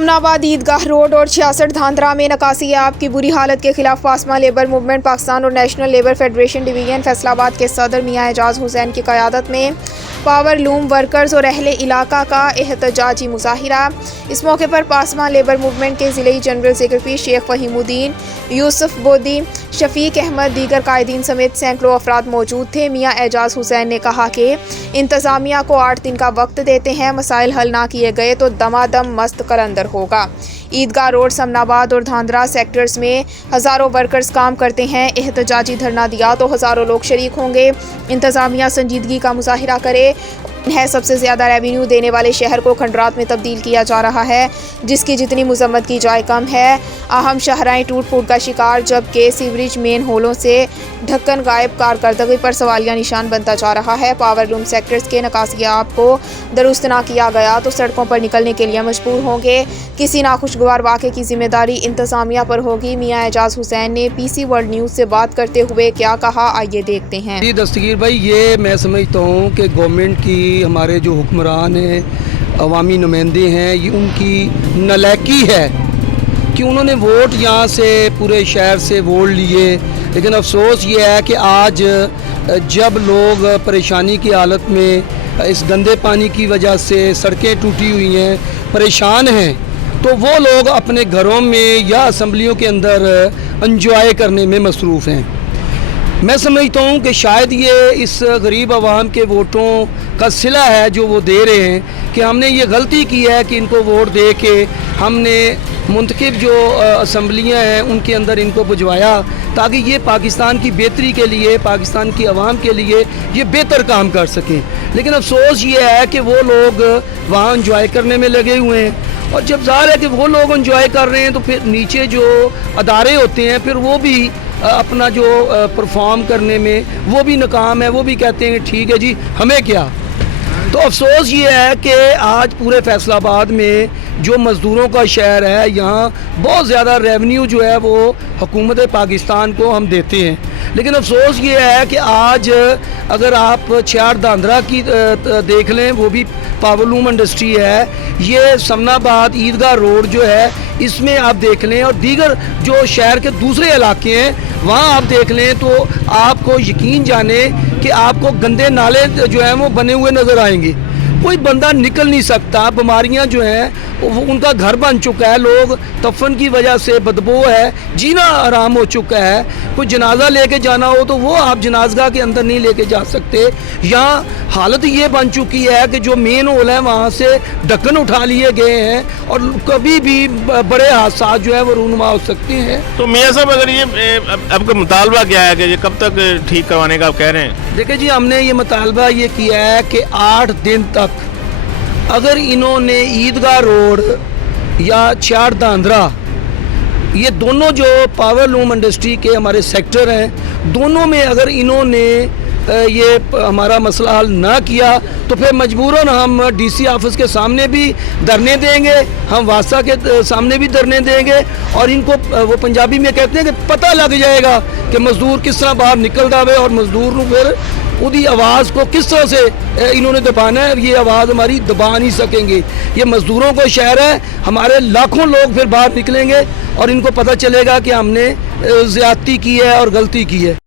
समनाबाद ईदगाह road और 66 धांधरा में नकासी आब की बुरी हालत के खिलाफ पासमा लेबर मूवमेंट पाकिस्तान और national labour federation division Faisalabad के सदर मियां एजाज हुसैन की क़यादत में पावर लूम वर्कर्स और अहले इलाका का एहतजाजी मुजाहिरा। इस मौके पर पासमा लेबर मूवमेंट के ज़िले जनरल सेक्रेटरी शेख फ़हीमुद्दीन, यूसुफ बोदी, शफीक अहमद, दीगर कायदीन समेत सैकड़ों अफराद मौजूद थे। मियां एजाज हुसैन ने कहा कि इंतज़ामिया को 8 दिन का वक्त देते हैं, मसाइल हल ना किए गए तो दमादम मस्त कलंदर होगा। ईदगाह रोड, समनाबाद और धांधरा सेक्टर्स में हज़ारों वर्कर्स काम करते हैं। एहतजाजी धरना दिया तो हज़ारों लोग शरीक होंगे। इंतज़ामिया संजीदगी का मुजाहिरा करे है। सबसे ज़्यादा रेवेन्यू देने वाले शहर को खंडरात में तब्दील किया जा रहा है, जिसकी जितनी मजम्मत की जाए कम है। अहम शाहराएँ टूट फूट का शिकार, जबकि सीवरेज मेन होलों से ढक्कन गायब कारकर्दगी पर सवालिया निशान बनता जा रहा है। पावर लूम सेक्टर्स के नकासी आब को दुरुस्त ना किया गया तो सड़कों पर निकलने के लिए मजबूर होंगे। किसी नाखुशगवार वाक़े की जिम्मेदारी इंतज़ामिया पर होगी। मियां एजाज हुसैन ने PC वर्ल्ड न्यूज़ से बात करते हुए क्या कहा, आइए देखते हैं। जी दस्तगीर भाई, ये मैं समझता हूँ कि गवर्नमेंट की, हमारे जो हुक्मरान हैं, अवामी नुमाइंदे हैं, ये उनकी नलायकी है कि उन्होंने वोट यहाँ से पूरे शहर से वोट लिए। लेकिन अफसोस ये है कि आज जब लोग परेशानी की हालत में इस गंदे पानी की वजह से सड़कें टूटी हुई हैं, परेशान हैं, तो वो लोग अपने घरों में या असम्बलियों के अंदर एंजॉय करने में मसरूफ़ हैं। मैं समझता हूँ कि शायद ये इस गरीब आवाम के वोटों का सिला है जो वो दे रहे हैं कि हमने ये गलती की है कि इनको वोट दे के हमने मुंतखब जो असम्बलियाँ हैं उनके अंदर इनको भिजवाया ताकि ये पाकिस्तान की बेहतरी के लिए, पाकिस्तान की आवाम के लिए ये बेहतर काम कर सकें। लेकिन अफसोस ये है कि वो लोग वहाँ इंजॉय करने में लगे हुए हैं, और जब ज़ाहिर है कि वो लोग इंजॉय कर रहे हैं तो फिर नीचे जो अदारे होते हैं फिर वो भी अपना जो परफॉर्म करने में वो भी नाकाम है। वो भी कहते हैं ठीक है जी, हमें क्या। तो अफसोस ये है कि आज पूरे फैसलाबाद में जो मज़दूरों का शहर है, यहाँ बहुत ज़्यादा रेवेन्यू जो है वो हुकूमत पाकिस्तान को हम देते हैं। लेकिन अफसोस ये है कि आज अगर आप 66 धांधरा की देख लें, वो भी पावरलूम इंडस्ट्री है। ये समनाबाद ईदगाह रोड जो है इसमें आप देख लें, और दीगर जो शहर के दूसरे इलाके हैं वहाँ आप देख लें तो आपको यकीन जाने कि आपको गंदे नाले जो हैं वो बने हुए नज़र आएंगे। कोई बंदा निकल नहीं सकता। बीमारियां जो हैं वो उनका घर बन चुका है। लोग तफन की वजह से बदबू है, जीना आराम हो चुका है। कोई जनाजा लेके जाना हो तो वो आप जनाजगाह के अंदर नहीं लेके जा सकते। यहाँ हालत ये बन चुकी है कि जो मेन होल है वहाँ से ढक्कन उठा लिए गए हैं और कभी भी बड़े हादसा जो है वो रूनुमा हो सकते हैं। तो मियाँ साहब, अगर ये आपका मुतालबा क्या है कि ये कब तक ठीक करवाने का आप कह रहे हैं? देखिए जी, हमने ये मुतालबा ये किया है कि 8 दिन तक अगर इन्होंने ईदगाह रोड या 66 धांधरा, ये दोनों जो पावर लूम इंडस्ट्री के हमारे सेक्टर हैं, दोनों में अगर इन्होंने ये हमारा मसला हल ना किया तो फिर मजबूरन हम DC ऑफिस के सामने भी धरने देंगे, हम वासा के सामने भी धरने देंगे, और इनको वो पंजाबी में कहते हैं कि पता लग जाएगा कि मजदूर किस तरह बाहर निकल जाए और मजदूर को फिर उदी आवाज़ को किस तरह से इन्होंने दबाना है। ये आवाज़ हमारी दबा नहीं सकेंगे। ये मज़दूरों का शहर है, हमारे लाखों लोग फिर बाहर निकलेंगे और इनको पता चलेगा कि हमने ज़्यादती की है और गलती की है।